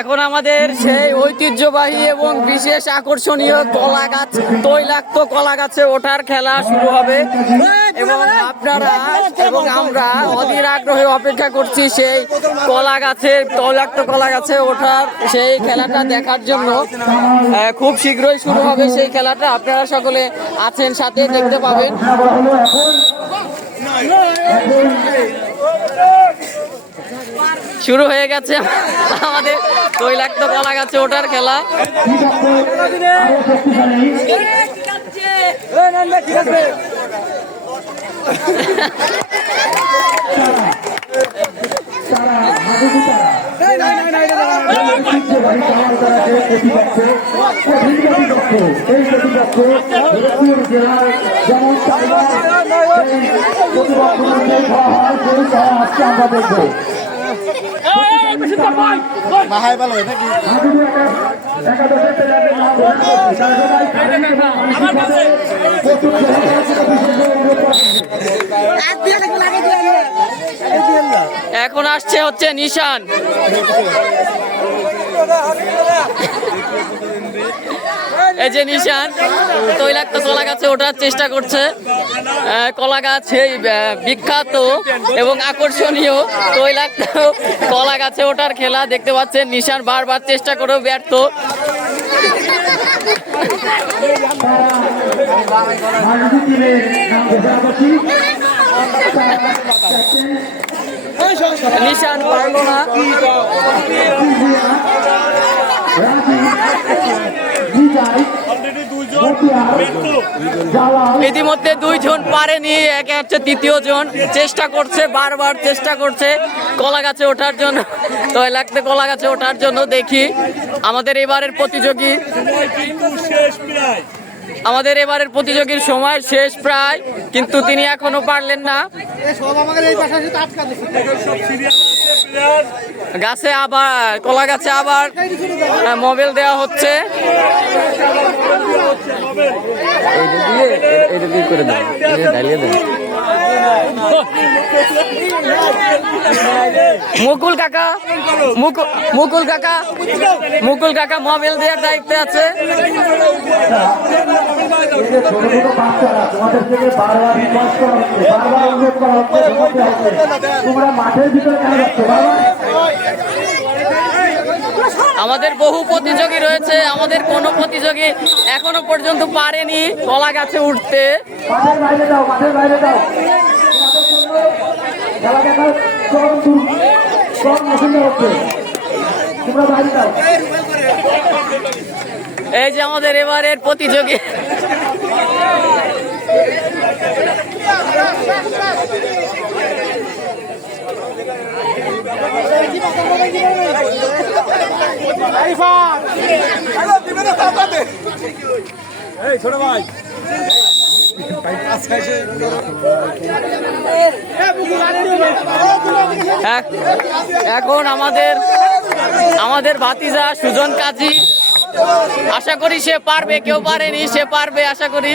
এখন আমাদের সেই ঐতিহ্যবাহী এবং বিশেষ আকর্ষণীয় কলা গাছ, তৈলাক্ত কলা গাছে ওঠার খেলা শুরু হবে এবং আপনারা এবং আমরা অধীর আগ্রহে অপেক্ষা করছি সেই কলা গাছে, তৈলাক্ত কলা গাছে ওঠার সেই খেলাটা দেখার জন্য। খুব শীঘ্রই শুরু হবে সেই খেলাটা, আপনারা সকলে আছেন সাথে, দেখতে পাবেন। শুরু হয়ে গেছে আমাদের তৈলাক্ত কলা গাছে ওঠার খেলা। মাহাই ভালো হয় নাকি? এখন আসছে হচ্ছে নিশান। এই যে নিশান তৈলাক্ত কলা গাছে ওঠার চেষ্টা করছে। কলা গাছ এই বিখ্যাত এবং আকর্ষণীয় তৈলাক্ত কলা গাছে ওঠার খেলা দেখতে পাচ্ছেন। নিশান বারবার চেষ্টা করেও ব্যর্থ। নিশান পারল না। ইতিমধ্যে দুইজন পারেনি, একে হচ্ছে তৃতীয় জন চেষ্টা করছে, বারবার চেষ্টা করছে কলা গাছে ওঠার জন্য, তৈলাক্ত কলা গাছে ওঠার জন্য। দেখি আমাদের এবারের প্রতিযোগীর সময় শেষ প্রায়, কিন্তু তিনি এখনো পারলেন না। গাছে আবার, কলা গাছে আবার মোবাইল দেওয়া হচ্ছে। মুকুল কাকা মোবাইল দেওয়ার দায়িত্বে আছে। আমাদের বহু প্রতিযোগী রয়েছে, আমাদের কোনো প্রতিযোগী এখনো পর্যন্ত পারেনি কলা গাছে উঠতে। এই যে আমাদের এবারের প্রতিযোগী, ছোট ভাই এখন আমাদের ভাতিজা সুজন কাজী, আশা করি সে পারবে। কেউ পারেনি, সে পারবে আশা করি।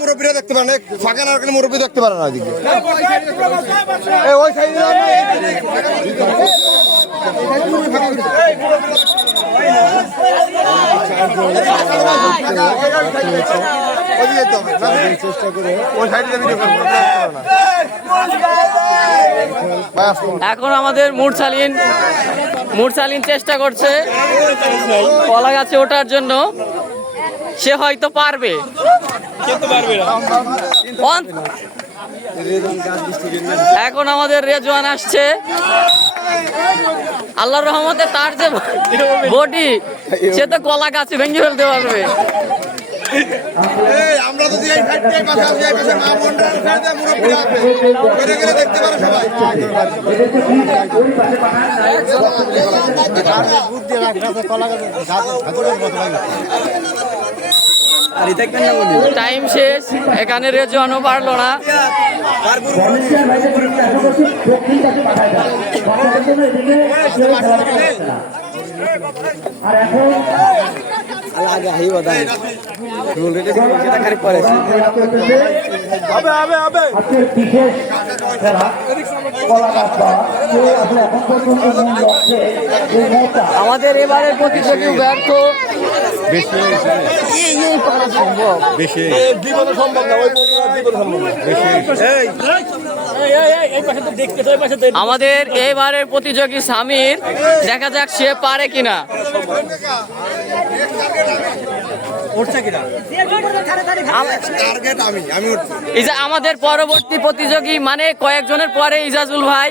মুরব্বীরা দেখতে পারে না, ফাঁকা না রাখলে মুরব্বী দেখতে পারে না। ওই সাইডে এখন আমাদের মুরসালিন চেষ্টা করছে কলা গাছে ওঠার জন্য। সে হয়তো পারবে, এখন আমাদের রেজওয়ান আসছে। আল্লাহর রহমতে তার যে বডি, সে তো কলা গাছে ভেঙে ফেলতে পারবে। আমরা যদি এই সাইডে পাশে আসি, এই পাশে মা বোনরা সাইডে মুরব্বি আছে, করে করে দেখতে পারে সবাই। বুদ্ধি রাখতে কলা গাছে গাছের মতো লাগে। টাইম শেষ, এখানে রেজওয়ানও পারলো না। আগে আহি বাদাই রুল রেটে সেটা খালি পরে আজকের বিশেষ খেলা কলাগাছ বা কে আসলে এখন পর্যন্ত মূল লক্ষ্যে এই ম্যাচটা আমাদের এবারের প্রতিযোগী ব্যর্থ এই পারা সম্ভব আমাদের এবারের প্রতিযোগী সামির দেখা যাক সে পারে কিনা এই যে আমাদের পরবর্তী প্রতিযোগী মানে কয়েকজনের পরে ইজাজুল ভাই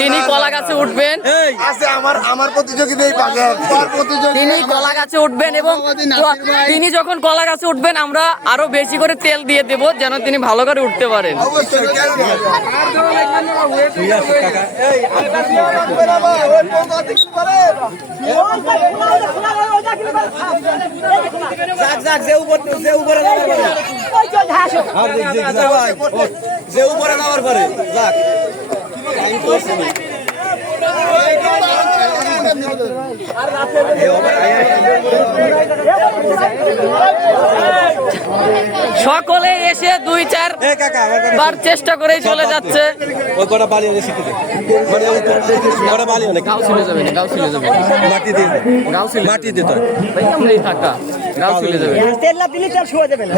তিনি কলা গাছে উঠবেন আমার প্রতিযোগী নেই তিনি কলা গাছে উঠবেন এবং তিনি যখন কলা গাছে উঠবেন আমরা আরো বেশি করে তেল দিয়ে দেব যেন তিনি ভালো করে উঠতে পারেন অবশ্যই যে উপরে যাওয়ার পরে যাক সকলে এসে 2-4 বার চেষ্টা করেই চলে যাচ্ছে গাও চলে যাবে না গাও চলে যাবে মাটি দিতে ভাই আমরাই থাকা গাও চলে যাবে তেল না দিলে তেল শুয়ে যাবে না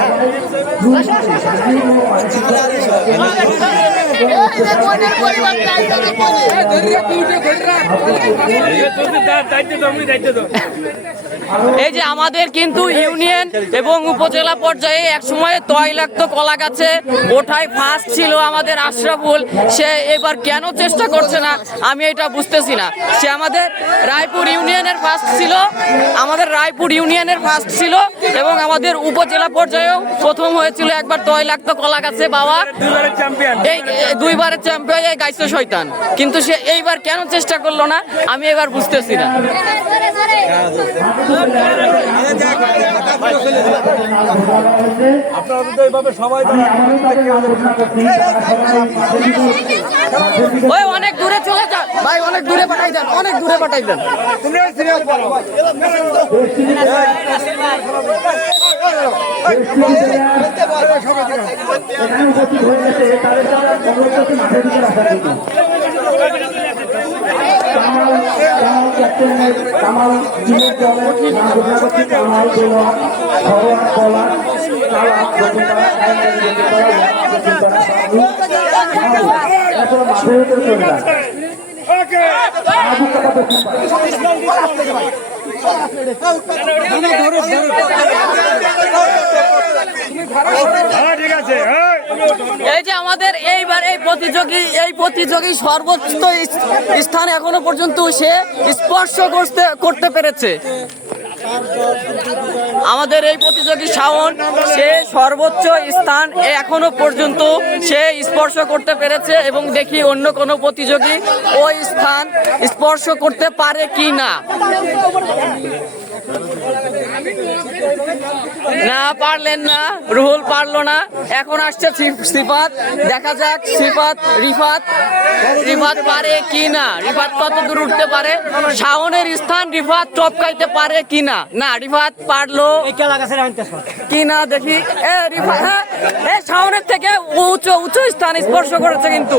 এই যে আমাদের কিন্তু ইউনিয়ন এবং উপজেলা পর্যায়ে এক সময় তৈলাক্ত কলা গাছে ওঠায় ফার্স্ট ছিল আমাদের আশরাফুল সে এবার কেন চেষ্টা করছে না আমি এটা বুঝতেছি না সে আমাদের রায়পুর ইউনিয়নের ফার্স্ট ছিল এবং আমাদের উপজেলা পর্যায়েও প্রথম হয়েছিল একবার তৈলাক্ত কলা গাছে বাবা এই 2বারের চ্যাম্পিয়ন এই গাইছে শয়তান কিন্তু সে এইবার কেন চেষ্টা করলো না আমি এবার বুঝতেছি না ওই অনেক দূরে চলে যান ভাই অনেক দূরে পাঠাই দেন এখানে উপস্থিত হয়ে গেছে তাদের দ্বারা জনগণকে মাঠের দিকে রাখা কিন্তু কামাল জিমের দলের নাম ঘোষণা করছে কামাল দোলন ভগবান কলা কালা বসুন্ধরা এখন মাঠের ভিতরে চলে যায় এই যে আমাদের এইবার এই প্রতিযোগী সর্বোচ্চ স্থান এখনো পর্যন্ত সে স্পর্শ করতে পেরেছে আমাদের এই প্রতিযোগী শাওন সে সর্বোচ্চ স্থান এখনো পর্যন্ত সে স্পর্শ করতে পেরেছে এবং দেখি অন্য কোনো প্রতিযোগী ওই স্থান স্পর্শ করতে পারে কি না না পারলেন না রুহুল পারলো না এখন আসছে সিফাত দেখা যাক রিফাত পারে কি না রিফাত কত দূর উঠতে পারে শাওনের স্থান রিফাত টপকাইতে পারে কি না না রিফাত পারলো কি না দেখি রিফাত হ্যাঁ শাওনের থেকে উঁচু স্থান স্পর্শ করেছে কিন্তু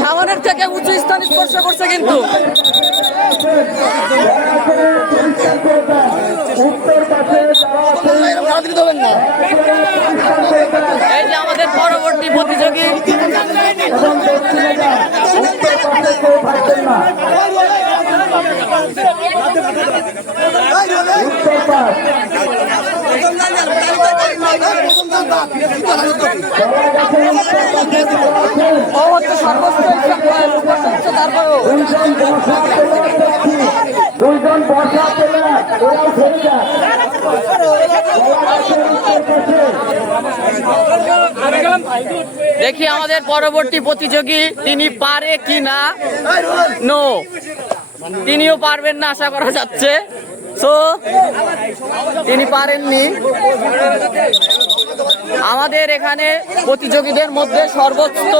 শাওনের থেকে উঁচু স্থান স্পর্শ করছে কিন্তু এই যে আমাদের পরবর্তী প্রতিযোগী দুইজন বর্ষা পেলে ওরাও ফেরে যায় দেখি আমাদের পরবর্তী প্রতিযোগী তিনি পারে কি না নো তিনিও পারবেন না আশা করা যাচ্ছে তো তিনি পারেননি আমাদের এখানে প্রতিযোগীদের মধ্যে সর্বোচ্চ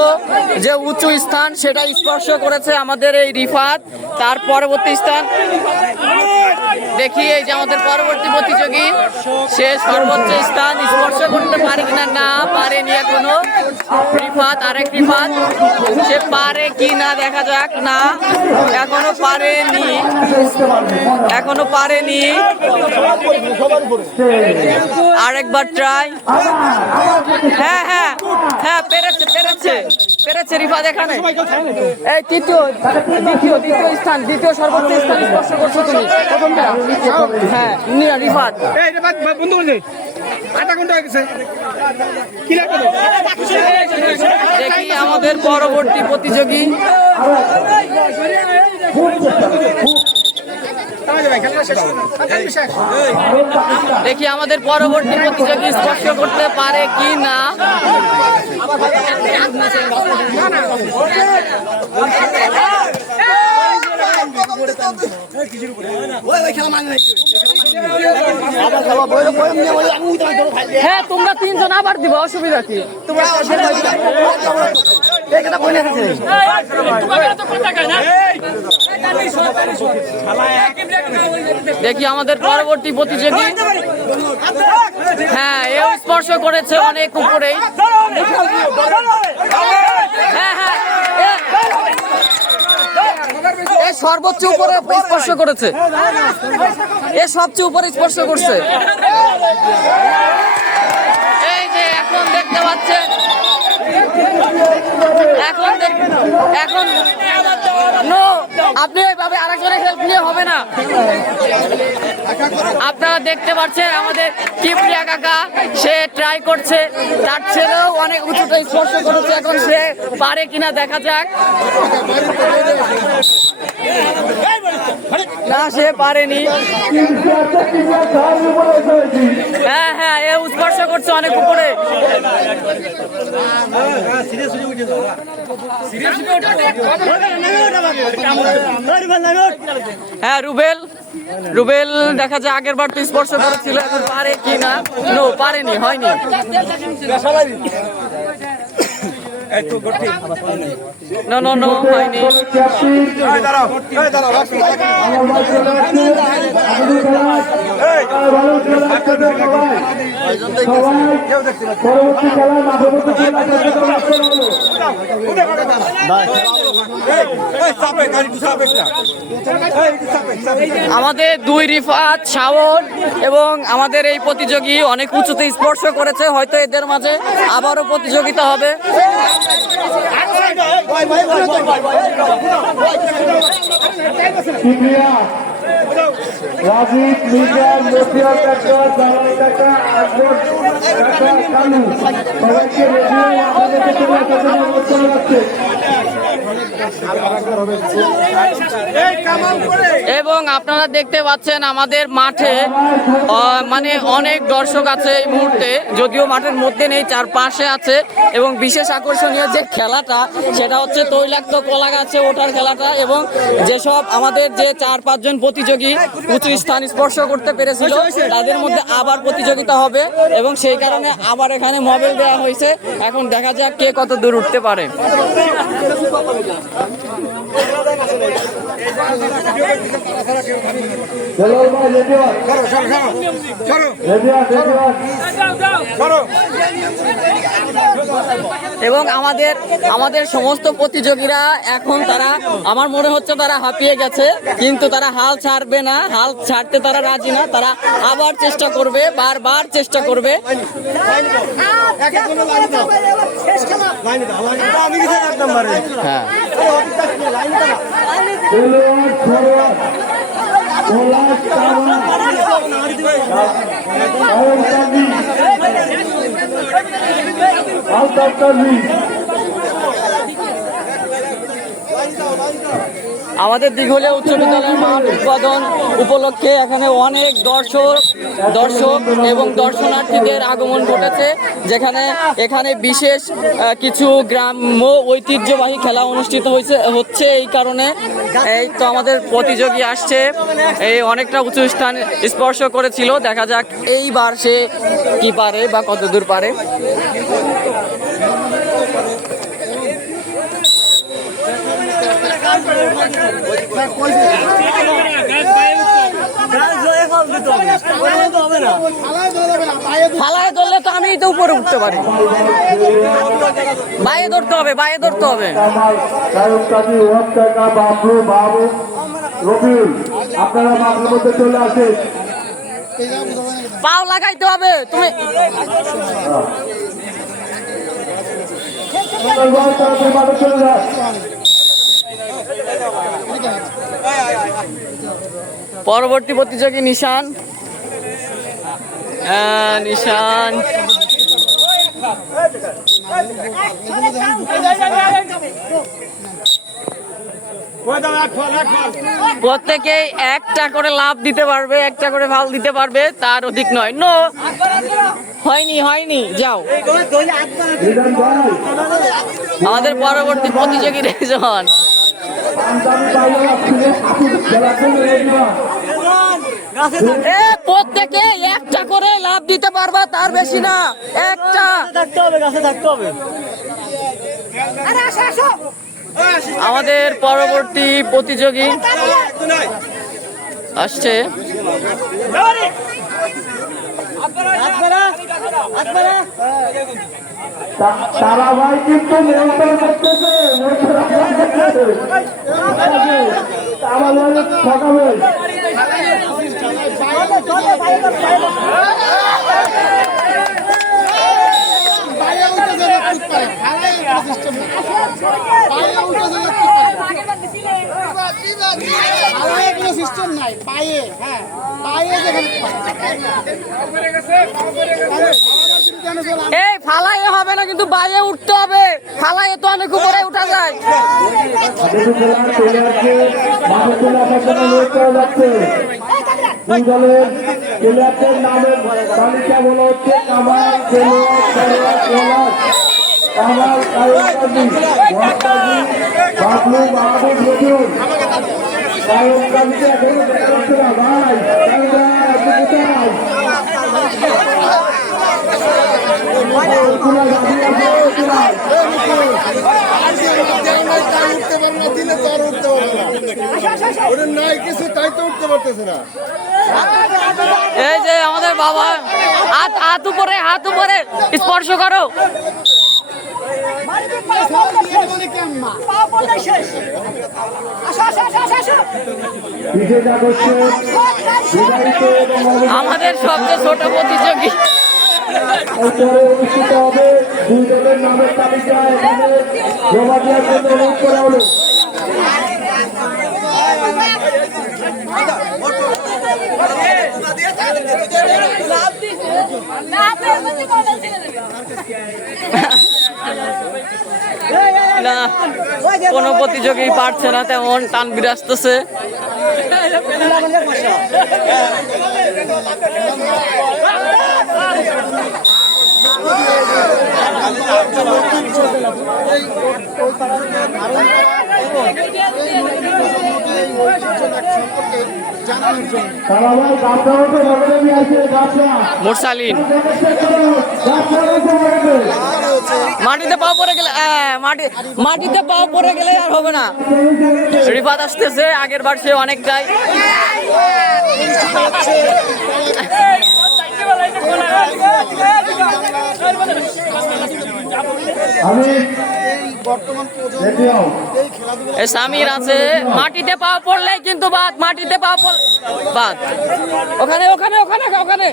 যে উঁচু স্থান সেটা স্পর্শ করেছে আমাদের এই রিফাত। তার পরবর্তী স্থান দেখি, এই যে আমাদের পরবর্তী প্রতিযোগী, সে সর্বোচ্চ স্থান স্পর্শ করতে পারে কিনা, না পারেনি এখনো। রিফাত, আরেক রিফাত, সে পারে কি না দেখা যাক। না, এখনো পারেনি, এখনো পারেনি। আরেকবার ট্রাই। হ্যাঁ হ্যাঁ হ্যাঁ, পেরেছে পেরেছে পেরেছে রিফাত এখানে। এই দ্বিতীয় স্থান, দ্বিতীয় সর্বোচ্চ স্থান স্পর্শ করছো তুমি। হ্যাঁ রিফাত। দেখি আমাদের পরবর্তী প্রতিযোগী। দেখি আমাদের পরবর্তী প্রতিযোগী স্পর্শ করতে পারে কি না। হ্যাঁ, তোমরা তিনজন আবার দিবা, অসুবিধা কি? দেখি আমাদের পরবর্তী প্রতিযোগী। হ্যাঁ, এও স্পর্শ করেছে অনেক উপরেই। হ্যাঁ হ্যাঁ, এ সর্বোচ্চ উপরে স্পর্শ করেছে, এ সবচেয়ে উপরে স্পর্শ করছে। এই যে এখন দেখতে পাচ্ছেন, এখন নো, আপনি এইভাবে আরেকজনের হেল্প নিয়ে হবে না। আপনারা দেখতে পাচ্ছেন আমাদের কিপ্রিয়া কাকা, সে ট্রাই করছে, তার ছেলেও অনেক উঁচুটা স্পর্শ করেছে। এখন সে পারে কিনা দেখা যাক। না, সে পারেনি। হ্যাঁ হ্যাঁ, এ স্পর্শ করছে অনেক উপরে। হ্যাঁ, রুবেল দেখা যায় আগের বার তো স্পর্শ করেছিল, এখন পারে কি না। নো, পারেনি, হয়নি। নো নো নো, হয়নি। আমাদের দুই রিফাত, শাওন এবং আমাদের এই প্রতিযোগী অনেক উঁচুতে স্পর্শ করেছে। হয়তো এদের মাঝে আবারও প্রতিযোগিতা হবে। রাজীব, মিজান, মতিয়া কাকা, জামাল কাকা, আকবর কাকা, কালু, সবাইকে রেডিও আপনাদেরকে চলে আসার জন্য অনুরোধ করা যাচ্ছে। এবং আপনারা দেখতে পাচ্ছেন আমাদের মাঠে মানে অনেক দর্শক আছে এই মুহূর্তে, যদিও মাঠের মধ্যে নেই, চারপাশে আছে। এবং বিশেষ আকর্ষণীয় যে খেলাটা, সেটা হচ্ছে তৈলাক্ত কলা গাছে ওঠার খেলাটা। এবং যেসব আমাদের যে 4-5 জন প্রতিযোগী উঁচু স্থান স্পর্শ করতে পেরেছিল, তাদের মধ্যে আবার প্রতিযোগিতা হবে। এবং সেই কারণে আবার এখানে মোবাইল দেওয়া হয়েছে। এখন দেখা যাক কে কত দূর উঠতে পারে। এবং আমাদের সমস্ত প্রতিযোগীরা এখন তারা, আমার মনে হচ্ছে তারা হাঁপিয়ে গেছে, কিন্তু তারা হাল ছাড়বে না, হাল ছাড়তে তারা রাজি না। তারা আবার চেষ্টা করবে, বারবার চেষ্টা করবে। হ্যাঁ, আমাদের দিঘলিয়া উচ্চ বিদ্যালয়ের মাঠ উদ্বোধন উপলক্ষে এখানে অনেক দর্শক এবং দর্শনার্থীদের আগমন ঘটেছে, যেখানে এখানে বিশেষ কিছু গ্রাম্য ঐতিহ্যবাহী খেলা অনুষ্ঠিত হচ্ছে। এই কারণে এই তো আমাদের প্রতিযোগী আসছে, এই অনেকটা উঁচু স্থান স্পর্শ করেছিল। দেখা যাক এইবার সে কি পারে বা কত দূর পারে। ফালায় ধরলে তো আমি তো উপরে উঠতে পারি, বাইরে ধরতে হবে, বাইরে ধরতে হবে। বাবু বাবু রবিউল, আপনারা মাঠের মধ্যে চলে আসেন। পাও লাগাইতে হবে তুমি। চলে যান। পরবর্তী প্রতিযোগী নিশান। নিশান প্রত্যেকেই একটা করে লাভ দিতে পারবে, একটা করে ভাল দিতে পারবে, তার অধিক নয়। নো, হয়নি হয়নি, যাও। আমাদের পরবর্তী প্রতিযোগী রেজন। প্রত্যেকে একটা করে লাভ দিতে পারবা, তার বেশি না। একটা থাকতে হবে, গাছে থাকতে হবে। আমাদের পরবর্তী প্রতিযোগী আসছে। তারা ভাই কিন্তু নিয়ন্ত্রণ করতেছে, আমার ঠকাবে। সিস্টেম নাই পায়ে, হ্যাঁ পায়ে এই ফালাইয়ে হবে না, কিন্তু বাইরে উঠতে হবে। ফালাইয়ে তো অনেক উপরে উঠা যায়। দুই দলের প্লেয়ারদের নামের তালিকা বলা হচ্ছে কামাল, কামাল, বাবলু, মাহবুব, রবিউল। কায়ুমকালীকে এখনো দেখা যাচ্ছে না ভাই। এই যে আমাদের বাবা, হাত হাত উপরে, হাত উপরে স্পর্শ করো। আমাদের সবচেয়ে ছোট প্রতিযোগী। এরপরে অনুষ্ঠিত হবে দুই দলের নামের তালিকা এখানে জমা দেওয়ার জন্য অনুরোধ করা হলো। না, কোনো প্রতিযোগী পারছে না, তেমন টান বিরাজতেছে। মুরসালিন মাটিতে পা পড়ে গেলে, মাটিতে পা পড়ে গেলে আর হবে না। রিফাত আসতেছে, আগের বার সে অনেকটাই। সামির আছে, মাটিতে পা পড়লে কিন্তু বাদ, মাটিতে পা পড়লে বাদ। ওখানে ওখানে ওখানে ওখানে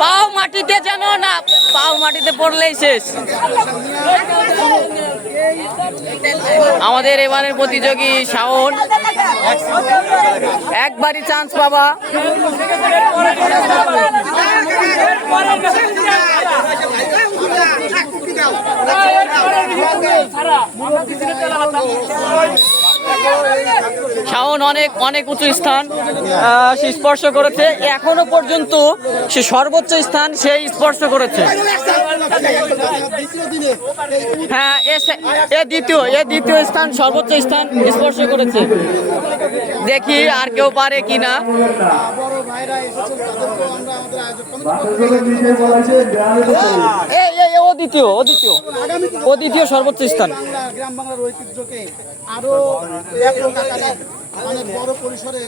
পাও মাটিতে যেন না, পাও মাটিতে পড়লেই শেষ। আমাদের এবারের প্রতিযোগী শাওন, একবারই চান্স পাবা। শাওন অনেক অনেক উঁচু স্থান সে স্পর্শ করেছে, এখনো পর্যন্ত সে সর্বোচ্চ স্থান সেই স্পর্শ করেছে। হ্যাঁ, এ দ্বিতীয় স্থান, সর্বোচ্চ স্থান স্পর্শ করেছে। দেখি আর কেউ পারে কিনা। বড় ভাইরা এসেছেন, তাদেরকেও আমরা আমাদের আয়োজক ও দ্বিতীয় সর্বোচ্চ স্থান। গ্রাম বাংলার ঐতিহ্যকে আরো ব্যাপক আকারে অনেক বড় পরিসরে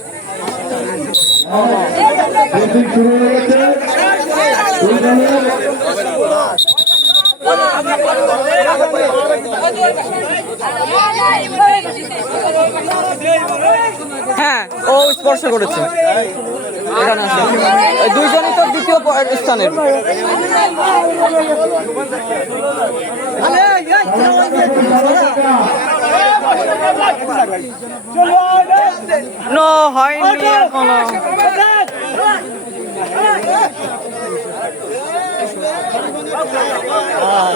হ্যাঁ, ও স্পর্শ করেছে। এখানে আছে দুইজনই তো দ্বিতীয় স্থানের। হয়নি এখনো।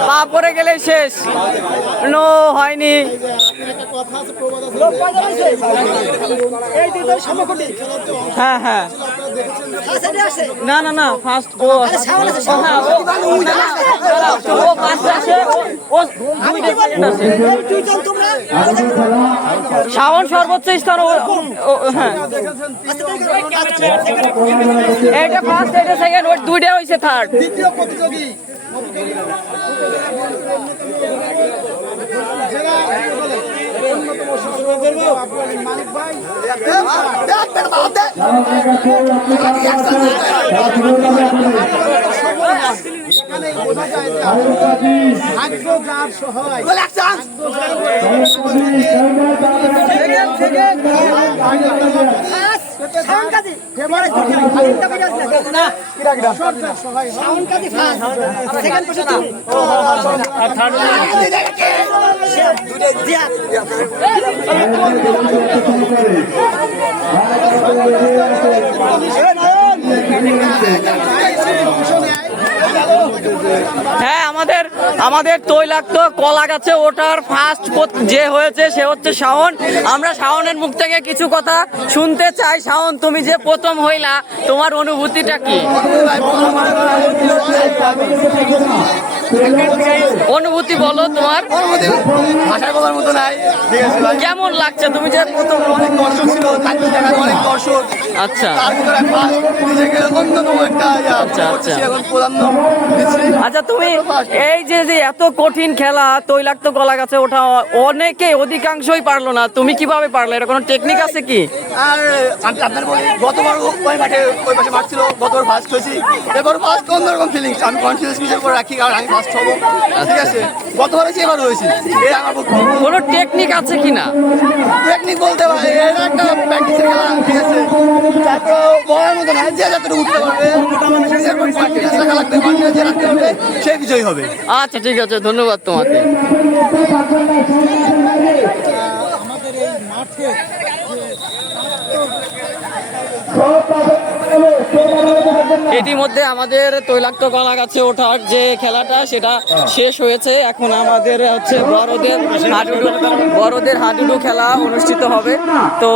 পা পড়ে গেলে শেষ। নো, হয়নি। হ্যাঁ হ্যাঁ, না না না, ফার্স্ট ও হ্যাঁ, ও ফার্স্ট আছে, ও দুইটা সেকেন্ড আছে। শাওন সর্বোচ্চ স্থান, হ্যাঁ এটা ফার্স্ট, এটা সেকেন্ড, ওই দুইটা হইছে থার্ড। দ্বিতীয় প্রতিযোগী মালিক ভাই এখানে বোঝা যায় যে ভাগ্য যার সহায় হ্যাঁ, আমাদের তৈলাক্ত কলা গাছে ওঠার ফার্স্ট যে হয়েছে সে হচ্ছে শাওন। আমরা শাওনের মুখ থেকে কিছু কথা শুনতে চাই। শাওন, তুমি যে প্রথম হইলা, তোমার অনুভূতিটা কি? অনুভূতি বলো তোমার। ভাষায় বলার মতো নাই। ঠিক আছে ভাই, কেমন লাগছে তুমি যে প্রথম? অনেক দর্শক ছিল, অনেক দর্শক। আচ্ছা তার ভিতরে নিজেকে অন্যতম একটা আচ্ছা, আচ্ছা। এখন প্রাধান্য দিচ্ছি। আচ্ছা, তুমি এই যে এত কঠিন খেলা তৈলাক্ত কলা গাছে ওঠা, অনেকে অধিকাংশই পারলো না, তুমি কিভাবে পারলে? এটা কোনো টেকনিক আছে কি? আর আমি আপনার বলি, গতবার ওই মাঠে ওই পাশে মাঠ ছিল, গতবার ফার্স্ট হয়েছি, এবার ফার্স্ট অন্যরকম ফিলিংস। আমি কনফিডেন্স নিজের উপর রাখি, কারণ আমি ফার্স্ট হবো। ঠিক আছে, গতবার হয়েছি, এবার হয়েছি, এই আমার কোনো টেকনিক আছে কিনা? টেকনিক বলতে পারে এটা একটা প্র্যাকটিসের খেলা। ঠিক আছে, তারপর বলার মতো না, যে যাতে উঠতে পারবে, নিজের উপর কনফিডেন্স রাখা লাগবে, কনফিডেন্স রাখতে পারবে, সেই বিজয়ী হবে। আচ্ছা, ঠিক আছে, ধন্যবাদ তোমাকে। আমাদের এই মাঠে ইতিমধ্যে আমাদের তৈলাক্ত কলা গাছে ওঠার যে খেলাটা সেটা শেষ হয়েছে। এখন আমাদের হচ্ছে বড়দের হাডুডু খেলা অনুষ্ঠিত হবে। তো